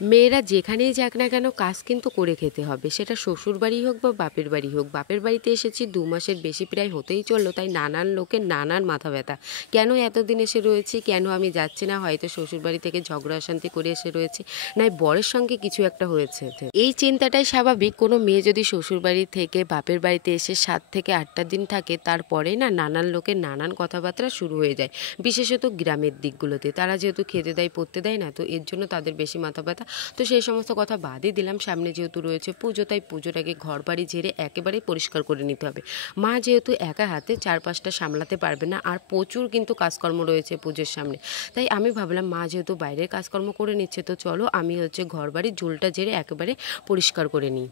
মেয়েরা যেখানেই যাক না কেন কাজ কিন্তু করে খেতে হবে, সেটা শ্বশুর বাড়ি হোক বা বাপের বাড়ি হোক। বাপের বাড়িতে এসেছি 2 মাসের বেশি প্রায় হতেই চললো, তাই নানান লোকের নানান মাথা ব্যথা। কেন এতদিন এসে রয়েছি, কেন আমি যাচ্ছি না, হয়তো শ্বশুর বাড়ি থেকে ঝগড়া অশান্তি করে এসে রয়েছি, নাই বরের সঙ্গে কিছু একটা হয়েছে। এই চিন্তাটাই স্বাভাবিক। কোনো মেয়ে যদি শ্বশুর বাড়ি থেকে বাপের বাড়িতে এসে 7 থেকে 8টা দিন থাকে, তারপরে না নানান লোকের নানান কথাবার্তা শুরু হয়ে যায়। বিশেষত গ্রামের দিকগুলোতে তারা যেহেতু খেতে দেয় পড়তে দেয় না, তো এর জন্য তাদের বেশি মাথা ব্যথা। তো সেই সমস্ত কথা বাদই দিলাম। সামনে যেহেতু রয়েছে পুজো, তাই পুজোটাকে ঘর বাড়ি ঝেড়ে একেবারেই পরিষ্কার করে নিতে হবে। মা যেহেতু একা হাতে 4-5টা সামলাতে পারবে না, আর প্রচুর কিন্তু কাজকর্ম রয়েছে পুজোর সামনে, তাই আমি ভাবলাম মা যেহেতু বাইরের কাজকর্ম করে নিচ্ছে, তো চলো আমি ঘর বাড়ির ঝুলটা ঝেড়ে একেবারে পরিষ্কার করে নিই।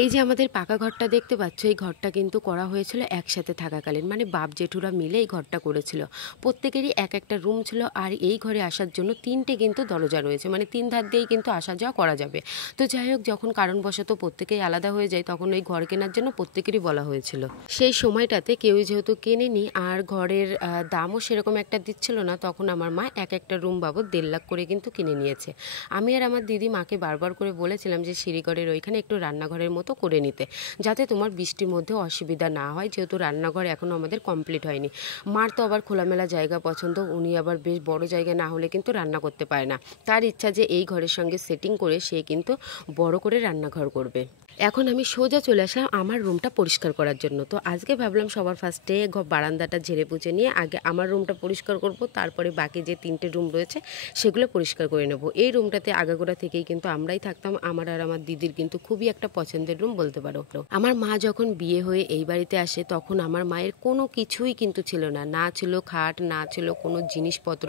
এই যে আমাদের পাকা ঘরটা দেখতে পাচ্ছ, এই ঘরটা কিন্তু করা হয়েছিল একসাথে থাকাকালীন, মানে বাপ জেঠুরা মিলে এই ঘরটা করেছিল। প্রত্যেকেরই এক একটা রুম ছিল, আর এই ঘরে আসার জন্য 3টে কিন্তু দরজা রয়েছে, মানে 3 ধার দিয়েই কিন্তু আসা যাওয়া করা যাবে। তো যাই হোক, যখন কারণবশত প্রত্যেকেই আলাদা হয়ে যায়, তখন ওই ঘর কেনার জন্য প্রত্যেকেরই বলা হয়েছিল। সেই সময়টাতে কেউই যেহেতু কেনেনি, আর ঘরের দামও সেরকম একটা দিচ্ছিল না, তখন আমার মা এক একটা রুম বাবদ 1.5 লাখ করে কিন্তু কিনে নিয়েছে। আমি আর আমার দিদি মাকে বারবার করে বলেছিলাম যে সিঁড়িঘরের ওইখানে একটু রান্নাঘরের মতো করে নিতে, যাতে তোমার বৃষ্টির মধ্যে অসুবিধা না হয়, যেহেতু রান্নাঘর এখনও আমাদের কমপ্লিট হয়নি। মার তো আবার খোলামেলা জায়গা পছন্দ, উনি আবার বেশ বড় জায়গা না হলে কিন্তু রান্না করতে পারে না। তার ইচ্ছা যে এই ঘরের সঙ্গে সেটিং করে সে কিন্তু বড় করে রান্নাঘর করবে। এখন আমি সোজা চলে আসলাম আমার রুমটা পরিষ্কার করার জন্য। তো আজকে ভাবলাম সবার ফার্স্টে বারান্দাটা ঝেড়ে পুছে নিয়ে আগে আমার রুমটা পরিষ্কার করব, তারপরে বাকি যে 3টে রুম রয়েছে সেগুলো পরিষ্কার করে নেব। এই রুমটাতে আগাগোড়া থেকেই কিন্তু আমরাই থাকতাম, আমার আর আমার দিদির কিন্তু খুবই একটা পছন্দের রুম বলতে পারো। আমার মা যখন বিয়ে হয়ে এই বাড়িতে আসে, তখন আমার মায়ের কোনো কিছুই কিন্তু ছিল না, না ছিল খাট, না ছিল কোনো জিনিসপত্র,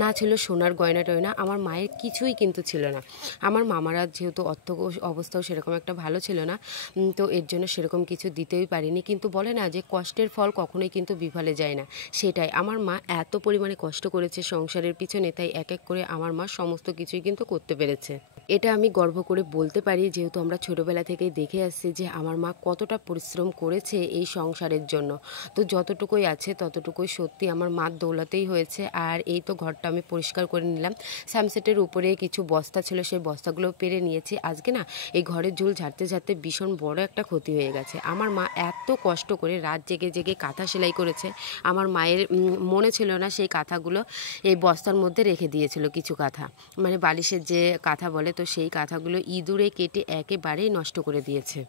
না ছিল সোনার গয়না টয়না, আমার মায়ের কিছুই কিন্তু ছিল না। আমার মামারা যেহেতু অর্থ অবস্থাও সেরকম একটা ভালো ছিল না, তো এর জন্য সেরকম কিছু দিতেই পারিনি। কিন্তু বলে না যে কষ্টের ফল কখনোই কিন্তু বিফলে যায় না, সেটাই। আমার মা এত পরিমাণে কষ্ট করেছে সংসারের পিছনে, তাই এক এক করে আমার মা সমস্ত কিছুই কিন্তু করতে পেরেছে। এটা আমি গর্ব করে বলতে পারি, যেহেতু আমরা ছোটোবেলা থেকেই দেখে আসছি যে আমার মা কতটা পরিশ্রম করেছে এই সংসারের জন্য। তো যতটুকুই আছে ততটুকুই সত্যি আমার মার দৌলতেই হয়েছে। আর এই তো ঘরটা আমি পরিষ্কার করে নিলাম। সানসেটের উপরে কিছু বস্তা ছিল, সেই বস্তাগুলো পেরে নিয়েছি। আজকে না এই ঘরের ঝুল ঝাড়তে ঝাড়তে ভীষণ বড় একটা ক্ষতি হয়ে গেছে। আমার মা এত কষ্ট করে রাত জেগে জেগে কাঁথা সেলাই করেছে, আমার মায়ের মনে ছিল না সেই কাঁথাগুলো এই বস্তার মধ্যে রেখে দিয়েছিল। কিছু কাঁথা, মানে বালিশের যে কাঁথা বলে, তো সেই কাঁথাগুলো ইঁদুরে কেটে একেবারেই নষ্ট করে দিয়েছে।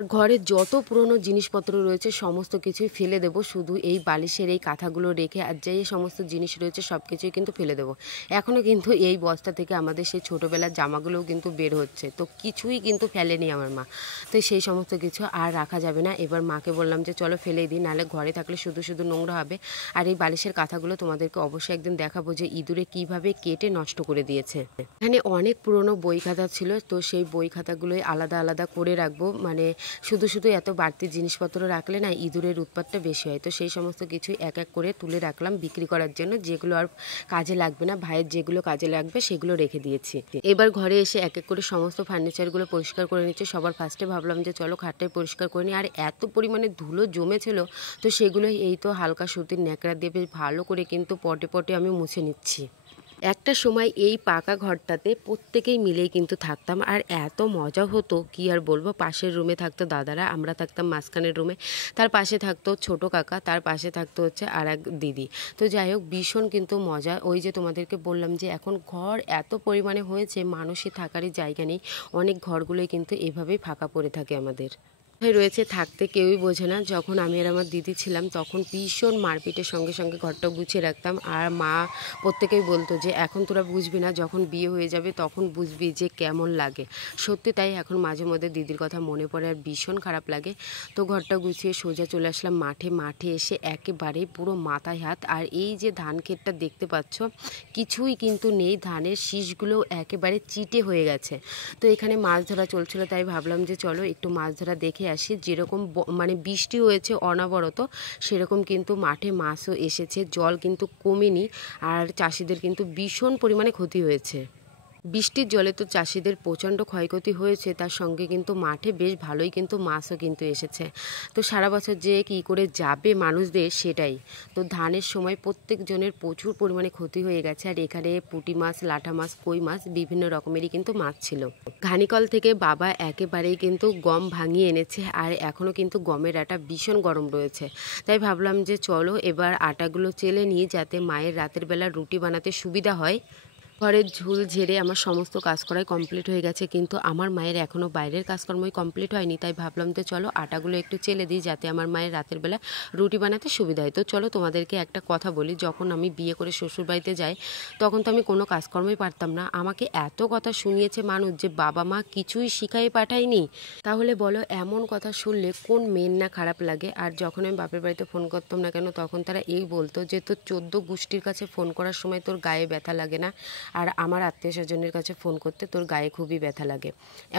ঘরে যত পুরনো জিনিসপত্র রয়েছে সমস্ত কিছুই ফেলে দেবো, শুধু এই বালিশের এই কাঁথাগুলো রেখে, আর যে সমস্ত জিনিস রয়েছে সব কিছুই কিন্তু ফেলে দেবো। এখনও কিন্তু এই বস্তা থেকে আমাদের সেই ছোটোবেলার জামাগুলোও কিন্তু বের হচ্ছে, তো কিছুই কিন্তু ফেলেনি আমার মা। তো সেই সমস্ত কিছু আর রাখা যাবে না। এবার মাকে বললাম যে চলো ফেলেই দিই, নাহলে ঘরে থাকলে শুধু শুধু নোংরা হবে। আর এই বালিশের কাঁথাগুলো তোমাদেরকে অবশ্যই একদিন দেখাবো যে ইঁদুরে কীভাবে কেটে নষ্ট করে দিয়েছে। এখানে অনেক পুরনো বই খাতা ছিল, তো সেই বই খাতাগুলোই আলাদা আলাদা করে রাখবো। মানে শুধু শুধু এত বাড়তি জিনিসপত্র রাখলে না ইঁদুরের উৎপাতটা বেশি হয়, তো সেই সমস্ত কিছুই এক এক করে তুলে রাখলাম বিক্রি করার জন্য। যেগুলো আর কাজে লাগবে না, ভাইয়ের যেগুলো কাজে লাগবে সেগুলো রেখে দিয়েছি। এবার ঘরে এসে এক এক করে সমস্ত ফার্নিচারগুলো পরিষ্কার করে নিচ্ছে। সবার ফার্স্টে ভাবলাম যে চলো খাটটাই পরিষ্কার করে নিই। আর এত পরিমাণে ধুলো জমেছিল, তো সেগুলো এই তো হালকা সুতির ন্যাকড়া দিয়ে বেশ ভালো করে কিন্তু পটে পটে আমি মুছে নিচ্ছি। একটা সময় এই পাকা ঘরটাতে প্রত্যেকেই মিলেই কিন্তু থাকতাম, আর এত মজা হতো কি আর বলবো। পাশের রুমে থাকতো দাদারা, আমরা থাকতাম মাঝখানের রুমে, তার পাশে থাকতো ছোট কাকা, তার পাশে থাকতো হচ্ছে আর এক দিদি। তো যাই হোক, ভীষণ কিন্তু মজা। ওই যে তোমাদেরকে বললাম যে এখন ঘর এত পরিমাণে হয়েছে, মানুষের থাকারই জায়গা নেই। অনেক ঘরগুলোই কিন্তু এভাবেই ফাঁকা পড়ে থাকে আমাদের রয়েছে, থাকতে কেউই বোঝে না। যখন আমি আর আমার দিদি ছিলাম তখন ভীষণ মারপিটের সঙ্গে সঙ্গে ঘরটা গুছিয়ে রাখতাম, আর মা প্রত্যেকেই বলতো যে এখন তোরা বুঝবি না, যখন বিয়ে হয়ে যাবে তখন বুঝবি যে কেমন লাগে। সত্যি তাই, এখন মাঝে মধ্যে দিদির কথা মনে পড়ে আর ভীষণ খারাপ লাগে। তো ঘরটা গুছিয়ে সোজা চলে আসলাম মাঠে। মাঠে এসে একেবারে পুরো মাথায় হাত, আর এই যে ধান ক্ষেতটা দেখতে পাচ্ছ, কিছুই কিন্তু নেই, ধানের শীষগুলো একেবারে চিটে হয়ে গেছে। তো এখানে মাছ ধরা চলছিল, তাই ভাবলাম যে চলো একটু মাছ ধরা দেখে আসি। যেরকম মানে বৃষ্টি হয়েছে অনবরত, সেরকম কিন্তু মাঠে মাছও এসেছে, জল কিন্তু কমেনি, আর চাষিদের কিন্তু ভীষণ পরিমাণে ক্ষতি হয়েছে। বৃষ্টির জলে তো চাষিদের প্রচণ্ড ক্ষয়ক্ষতি হয়েছে, তার সঙ্গে কিন্তু মাঠে বেশ ভালোই কিন্তু মাছও কিন্তু এসেছে। তো সারা বছর যে কী করে যাবে মানুষদের সেটাই। তো ধানের সময় প্রত্যেকজনের প্রচুর পরিমাণে ক্ষতি হয়ে গেছে। আর এখানে পুঁটি মাছ, লাটা মাছ, কই মাছ বিভিন্ন রকমেরই কিন্তু মাছ ছিল। ঘানিকল থেকে বাবা একেবারেই কিন্তু গম ভাঙিয়ে এনেছে, আর এখনও কিন্তু গমের আটা ভীষণ গরম রয়েছে। তাই ভাবলাম যে চলো এবার আটাগুলো চেলে নিই, যাতে মায়ের রাতের বেলা রুটি বানাতে সুবিধা হয়। ঘরের ঝুল ঝেড়ে আমার সমস্ত কাজ করাই কমপ্লিট হয়ে গেছে, কিন্তু আমার মায়ের এখনও বাইরের কাজকর্মই কমপ্লিট হয়নি। তাই ভাবলাম তো চলো আটাগুলো একটু চেলে দিই, যাতে আমার মায়ের রাতের বেলা রুটি বানাতে সুবিধা হয়। তো চলো তোমাদেরকে একটা কথা বলি, যখন আমি বিয়ে করে শ্বশুরবাড়িতে যাই তখন তো আমি কোনো কাজকর্মই পারতাম না। আমাকে এত কথা শুনিয়েছে মানুষ যে বাবা মা কিছুই শিখাই পাঠায়নি। তাহলে বলো এমন কথা শুনলে কোন মেয়ের না খারাপ লাগে। আর যখন আমি বাপের বাড়িতে ফোন করতাম না কেন, তখন তারা এই বলতো যে তোর 14 গোষ্ঠীর কাছে ফোন করার সময় তোর গায়ে ব্যথা লাগে না, আর আমার আত্মীয় স্বজনের কাছে ফোন করতে তোর গায়ে খুবই ব্যথা লাগে।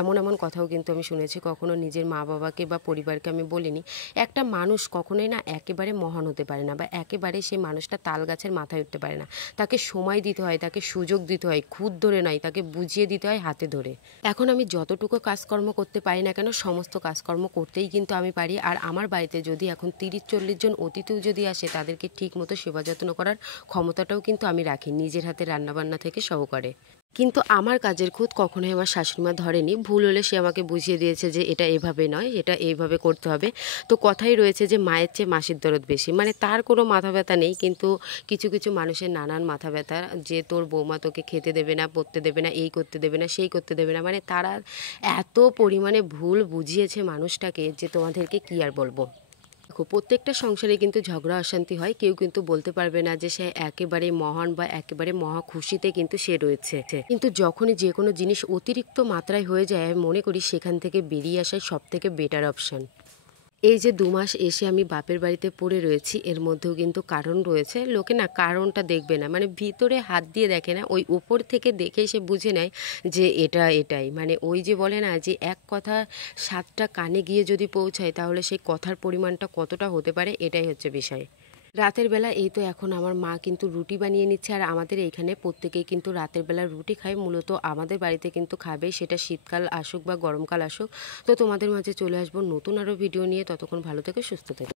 এমন এমন কথাও কিন্তু আমি শুনেছি। কখনো নিজের মা বাবাকে বা পরিবারকে আমি বলিনি। একটা মানুষ কখনোই না একেবারে মহান হতে পারে না, বা একেবারে সেই মানুষটা তাল গাছের মাথায় উঠতে পারে না। তাকে সময় দিতে হয়, তাকে সুযোগ দিতে হয়, খুদ ধরে নয়, তাকে বুঝিয়ে দিতে হয় হাতে ধরে। এখন আমি যতটুকু কাজকর্ম করতে পারি না কেন, সমস্ত কাজকর্ম করতেই কিন্তু আমি পারি। আর আমার বাড়িতে যদি এখন 30-40 জন অতিথিও যদি আসে, তাদেরকে ঠিক মতো সেবা যত্ন করার ক্ষমতাটাও কিন্তু আমি রাখি, নিজের হাতে রান্নাবান্না থেকে সহকারে। কিন্তু আমার কাজের খুঁত কখনোই আমার শাশুড়িমা ধরেনি। ভুল হলে সে আমাকে বুঝিয়ে দিয়েছে যে এটা এভাবে নয়, এটা এইভাবে করতে হবে। তো কথাই রয়েছে যে মায়ের চেয়ে মাসির দরদ বেশি। মানে তার কোনো মাথা ব্যথা নেই, কিন্তু কিছু কিছু মানুষের নানান মাথা ব্যথা, যে তোর বৌমা তোকে খেতে দেবে না, পরতে দেবে না, এই করতে দেবে না, সেই করতে দেবে না। মানে তারা এত পরিমাণে ভুল বুঝিয়েছে মানুষটাকে যে তোমাদেরকে কি আর বলবো। দেখো প্রত্যেকটা সংসারে কিন্তু ঝগড়া অশান্তি হয়, কেউ কিন্তু বলতে পারবে না যে সে একেবারে মহান বা একেবারে মহা খুশিতে কিন্তু সে রয়েছে। কিন্তু যখনই যে কোনো জিনিস অতিরিক্ত মাত্রায় হয়ে যায়, আমি মনে করি সেখান থেকে বেরিয়ে আসাই সব থেকে বেটার অপশান। এই যে 2 মাস এসে আমি বাপের বাড়িতে পড়ে রয়েছি, এর মধ্যেও কিন্তু কারণ রয়েছে। লোকে না কারণটা দেখবে না, মানে ভিতরে হাত দিয়ে দেখে না, ওই উপর থেকে দেখে সে বুঝে নেয় যে এটা এটাই। মানে ওই যে বলে না যে এক কথা 7টা কানে গিয়ে যদি পৌঁছায়, তাহলে সেই কথার পরিমাণটা কতটা হতে পারে, এটাই হচ্ছে বিষয়। রাতের বেলা এই তো এখন আমার মা কিন্তু রুটি বানিয়ে নিচ্ছে, আর আমাদের এইখানে প্রত্যেকেই কিন্তু রাতের বেলা রুটি খায়। মূলত আমাদের বাড়িতে কিন্তু খাবে, সেটা শীতকাল আসুক বা গরমকাল আসুক। তো তোমাদের মাঝে চলে আসবো নতুন আরও ভিডিও নিয়ে। ততক্ষণ ভালো থেকো, সুস্থ থেকো।